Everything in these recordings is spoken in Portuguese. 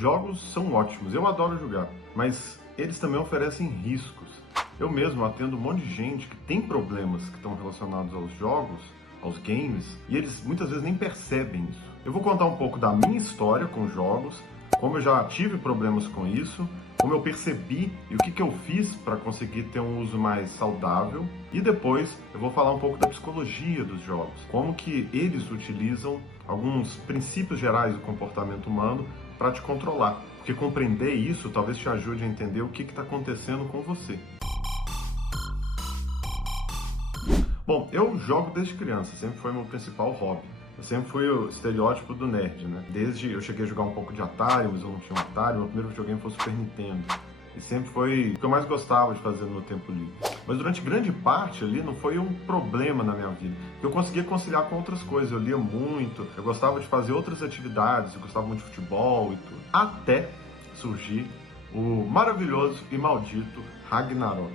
Jogos são ótimos, eu adoro jogar, mas eles também oferecem riscos. Eu mesmo atendo um monte de gente que tem problemas que estão relacionados aos jogos, aos games, e eles muitas vezes nem percebem isso. Eu vou contar um pouco da minha história com jogos, como eu já tive problemas com isso, como eu percebi e o que eu fiz para conseguir ter um uso mais saudável. E depois eu vou falar um pouco da psicologia dos jogos, como que eles utilizam alguns princípios gerais do comportamento humano para te controlar. Porque compreender isso talvez te ajude a entender o que está acontecendo com você. Bom, eu jogo desde criança, sempre foi meu principal hobby. Eu sempre fui o estereótipo do nerd, né? Desde eu cheguei a jogar um pouco de Atari, mas eu não tinha um Atari, meu primeiro videogame foi o Super Nintendo. E sempre foi o que eu mais gostava de fazer no meu tempo livre. Mas durante grande parte ali não foi um problema na minha vida. Eu conseguia conciliar com outras coisas, eu lia muito, eu gostava de fazer outras atividades, eu gostava muito de futebol e tudo. Até surgir o maravilhoso e maldito Ragnarok.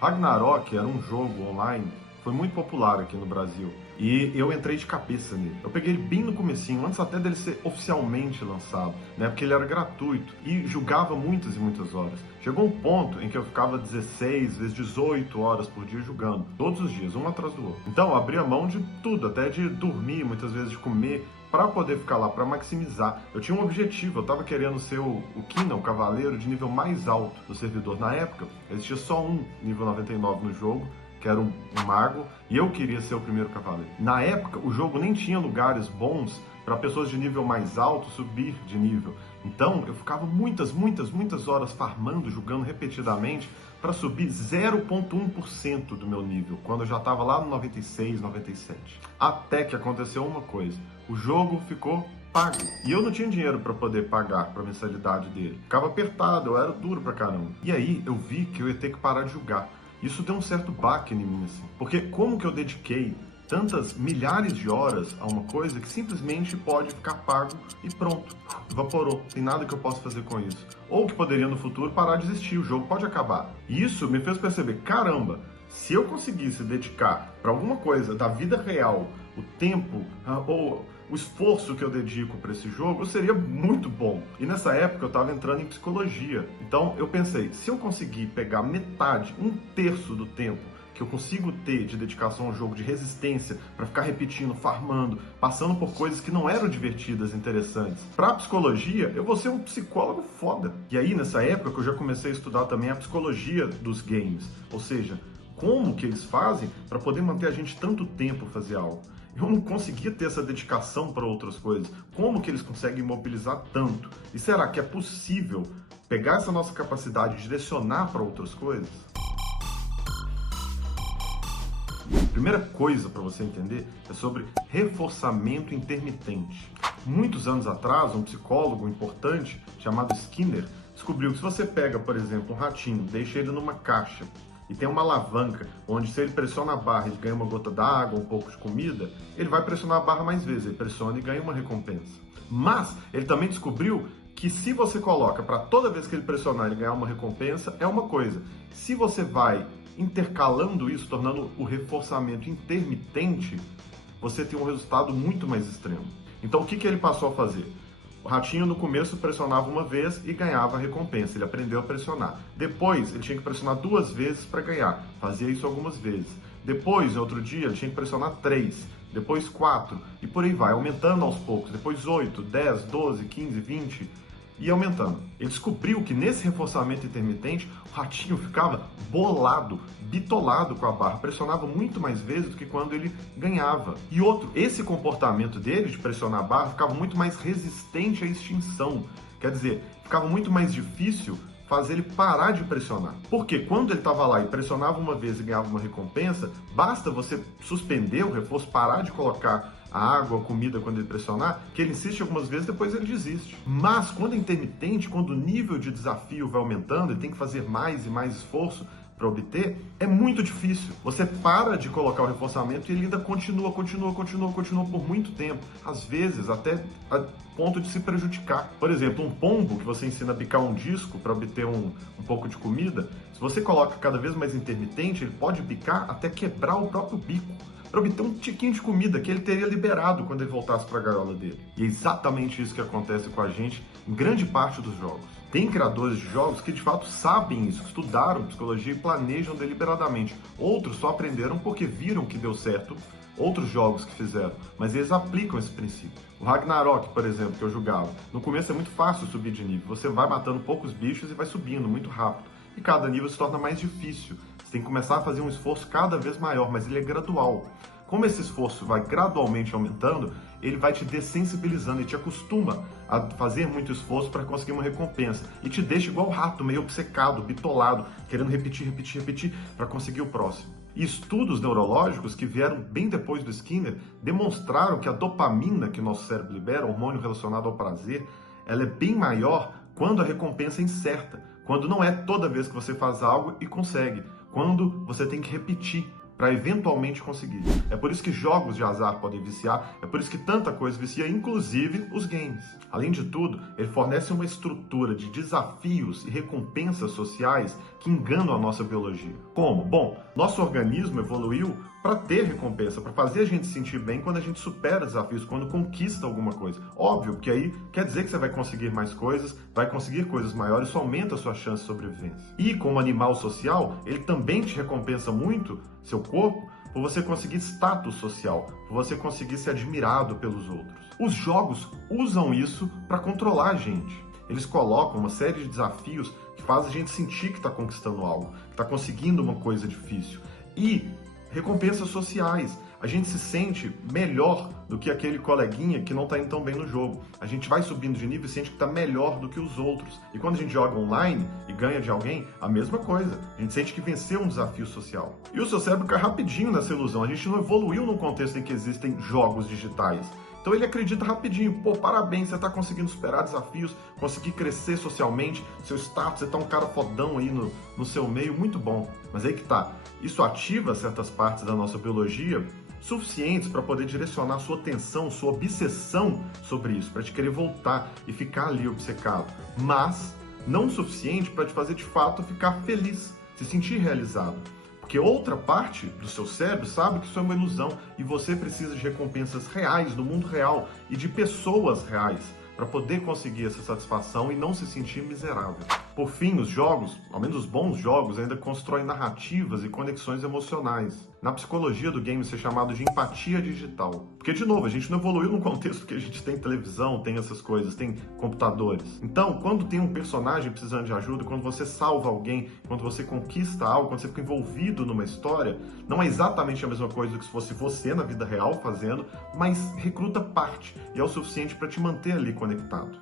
Ragnarok era um jogo online, foi muito popular aqui no Brasil. E eu entrei de cabeça nele. Eu peguei ele bem no comecinho, antes até dele ser oficialmente lançado, né? Porque ele era gratuito e jogava muitas e muitas horas. Chegou um ponto em que eu ficava 16 vezes 18 horas por dia jogando, todos os dias, um atrás do outro. Então eu abria mão de tudo, até de dormir, muitas vezes de comer, para poder ficar lá, para maximizar. Eu tinha um objetivo, eu estava querendo ser o Kina, o cavaleiro de nível mais alto do servidor. Na época, existia só um nível 99 no jogo, que era um mago, e eu queria ser o primeiro cavaleiro. Na época, o jogo nem tinha lugares bons para pessoas de nível mais alto subir de nível. Então, eu ficava muitas horas farmando, jogando repetidamente, para subir 0,1% do meu nível, quando eu já estava lá no 96, 97. Até que aconteceu uma coisa, o jogo ficou pago. E eu não tinha dinheiro para poder pagar para a mensalidade dele. Ficava apertado, eu era duro pra caramba. E aí, eu vi que eu ia ter que parar de jogar. Isso deu um certo baque em mim, assim. Porque como que eu dediquei tantas milhares de horas a uma coisa que simplesmente pode ficar pago e pronto, evaporou, tem nada que eu possa fazer com isso. Ou que poderia no futuro parar de existir, o jogo pode acabar. E isso me fez perceber, caramba, se eu conseguisse dedicar para alguma coisa da vida real, o tempo ou o esforço que eu dedico para esse jogo, seria muito bom. E nessa época eu estava entrando em psicologia. Então eu pensei, se eu conseguir pegar metade, 1/3 do tempo que eu consigo ter de dedicação ao jogo, de resistência, para ficar repetindo, farmando, passando por coisas que não eram divertidas, interessantes. Para a psicologia, eu vou ser um psicólogo foda. E aí, nessa época, eu já comecei a estudar também a psicologia dos games. Ou seja, como que eles fazem para poder manter a gente tanto tempo fazer algo. Eu não conseguia ter essa dedicação para outras coisas. Como que eles conseguem mobilizar tanto? E será que é possível pegar essa nossa capacidade e direcionar para outras coisas? Primeira coisa para você entender é sobre reforçamento intermitente. Muitos anos atrás, um psicólogo importante chamado Skinner descobriu que se você pega, por exemplo, um ratinho, deixa ele numa caixa e tem uma alavanca onde, se ele pressiona a barra, ele ganha uma gota d'água, um pouco de comida, ele vai pressionar a barra mais vezes, ele pressiona e ganha uma recompensa. Mas ele também descobriu que se você coloca para toda vez que ele pressionar ele ganhar uma recompensa, é uma coisa. Se você vai intercalando isso, tornando o reforçamento intermitente, você tem um resultado muito mais extremo. Então o que ele passou a fazer? O ratinho no começo pressionava uma vez e ganhava a recompensa, ele aprendeu a pressionar. Depois ele tinha que pressionar 2 vezes para ganhar, fazia isso algumas vezes. Depois, outro dia, ele tinha que pressionar 3, depois 4, e por aí vai, aumentando aos poucos. Depois 8, 10, 12, 15, 20... e aumentando. Ele descobriu que nesse reforçamento intermitente, o ratinho ficava bolado, bitolado com a barra, pressionava muito mais vezes do que quando ele ganhava. E outro, esse comportamento dele de pressionar a barra ficava muito mais resistente à extinção. Quer dizer, ficava muito mais difícil fazer ele parar de pressionar. Porque quando ele estava lá e pressionava uma vez e ganhava uma recompensa, basta você suspender o reforço, parar de colocar a água, a comida quando ele pressionar, que ele insiste algumas vezes, depois ele desiste. Mas quando é intermitente, quando o nível de desafio vai aumentando, ele tem que fazer mais e mais esforço para obter, é muito difícil. Você para de colocar o reforçamento e ele ainda continua por muito tempo. Às vezes até a ponto de se prejudicar. Por exemplo, um pombo que você ensina a bicar um disco para obter um pouco de comida, se você coloca cada vez mais intermitente, ele pode bicar até quebrar o próprio bico. para obter um tiquinho de comida que ele teria liberado quando ele voltasse para a gaiola dele. E é exatamente isso que acontece com a gente em grande parte dos jogos. Tem criadores de jogos que de fato sabem isso, que estudaram psicologia e planejam deliberadamente. Outros só aprenderam porque viram que deu certo, outros jogos que fizeram, mas eles aplicam esse princípio. O Ragnarok, por exemplo, que eu jogava, no começo é muito fácil subir de nível. Você vai matando poucos bichos e vai subindo muito rápido. E cada nível se torna mais difícil. Você tem que começar a fazer um esforço cada vez maior, mas ele é gradual. Como esse esforço vai gradualmente aumentando, ele vai te dessensibilizando e te acostuma a fazer muito esforço para conseguir uma recompensa. E te deixa igual rato, meio obcecado, bitolado, querendo repetir para conseguir o próximo. E estudos neurológicos que vieram bem depois do Skinner demonstraram que a dopamina que o nosso cérebro libera, hormônio relacionado ao prazer, ela é bem maior quando a recompensa é incerta, quando não é toda vez que você faz algo e consegue, quando você tem que repetir para eventualmente conseguir. É por isso que jogos de azar podem viciar, é por isso que tanta coisa vicia, inclusive os games. Além de tudo, ele fornece uma estrutura de desafios e recompensas sociais que enganam a nossa biologia. Como? Bom, nosso organismo evoluiu para ter recompensa, para fazer a gente se sentir bem quando a gente supera desafios, quando conquista alguma coisa. Óbvio, porque aí quer dizer que você vai conseguir mais coisas, vai conseguir coisas maiores, isso aumenta a sua chance de sobrevivência. E como animal social, ele também te recompensa muito, seu corpo, por você conseguir status social, por você conseguir ser admirado pelos outros. Os jogos usam isso para controlar a gente. Eles colocam uma série de desafios que fazem a gente sentir que está conquistando algo, que está conseguindo uma coisa difícil. E recompensas sociais. A gente se sente melhor do que aquele coleguinha que não está indo tão bem no jogo. A gente vai subindo de nível e sente que está melhor do que os outros. E quando a gente joga online e ganha de alguém, a mesma coisa. A gente sente que venceu um desafio social. E o seu cérebro cai rapidinho nessa ilusão. A gente não evoluiu num contexto em que existem jogos digitais. Então ele acredita rapidinho, pô, parabéns, você está conseguindo superar desafios, conseguir crescer socialmente, seu status, você tá um cara fodão aí no seu meio, muito bom. Mas aí que tá, isso ativa certas partes da nossa biologia suficientes para poder direcionar sua atenção, sua obsessão sobre isso, para te querer voltar e ficar ali obcecado. Mas não o suficiente para te fazer de fato ficar feliz, se sentir realizado. Porque outra parte do seu cérebro sabe que isso é uma ilusão e você precisa de recompensas reais, no mundo real e de pessoas reais para poder conseguir essa satisfação e não se sentir miserável. Por fim, os jogos, ao menos os bons jogos, ainda constroem narrativas e conexões emocionais. Na psicologia do game isso é chamado de empatia digital. Porque, de novo, a gente não evoluiu num contexto que a gente tem televisão, tem essas coisas, tem computadores. Então, quando tem um personagem precisando de ajuda, quando você salva alguém, quando você conquista algo, quando você fica envolvido numa história, não é exatamente a mesma coisa do que se fosse você na vida real fazendo, mas recruta parte e é o suficiente para te manter ali conectado.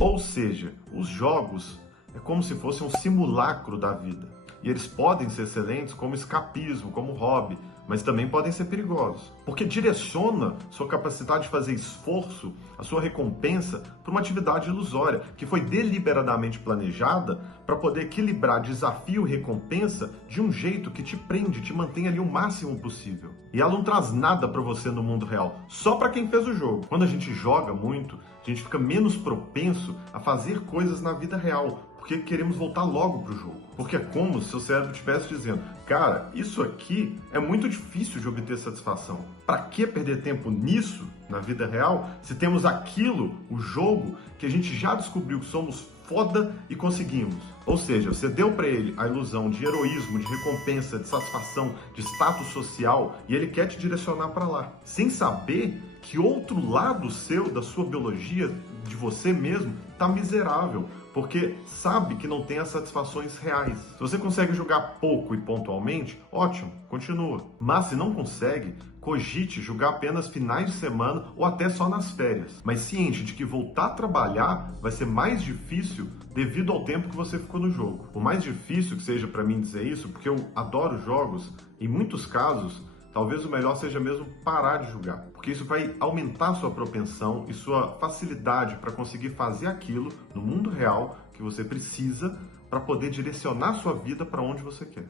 Ou seja, os jogos é como se fosse um simulacro da vida. E eles podem ser excelentes como escapismo, como hobby, mas também podem ser perigosos. Porque direciona sua capacidade de fazer esforço, a sua recompensa, para uma atividade ilusória, que foi deliberadamente planejada para poder equilibrar desafio e recompensa de um jeito que te prende, te mantém ali o máximo possível. E ela não traz nada para você no mundo real, só para quem fez o jogo. Quando a gente joga muito, a gente fica menos propenso a fazer coisas na vida real, porque queremos voltar logo pro jogo. Porque é como se o seu cérebro estivesse dizendo, cara, isso aqui é muito difícil de obter satisfação. Para que perder tempo nisso, na vida real, se temos aquilo, o jogo, que a gente já descobriu que somos foda e conseguimos? Ou seja, você deu para ele a ilusão de heroísmo, de recompensa, de satisfação, de status social, e ele quer te direcionar para lá, sem saber que outro lado seu, da sua biologia, de você mesmo, tá miserável, porque sabe que não tem as satisfações reais. Se você consegue jogar pouco e pontualmente, ótimo, continua. Mas se não consegue, cogite jogar apenas finais de semana ou até só nas férias. Mas ciente de que voltar a trabalhar vai ser mais difícil devido ao tempo que você ficou no jogo. Por mais difícil que seja para mim dizer isso, porque eu adoro jogos, em muitos casos, talvez o melhor seja mesmo parar de jogar, porque isso vai aumentar sua propensão e sua facilidade para conseguir fazer aquilo no mundo real que você precisa para poder direcionar sua vida para onde você quer.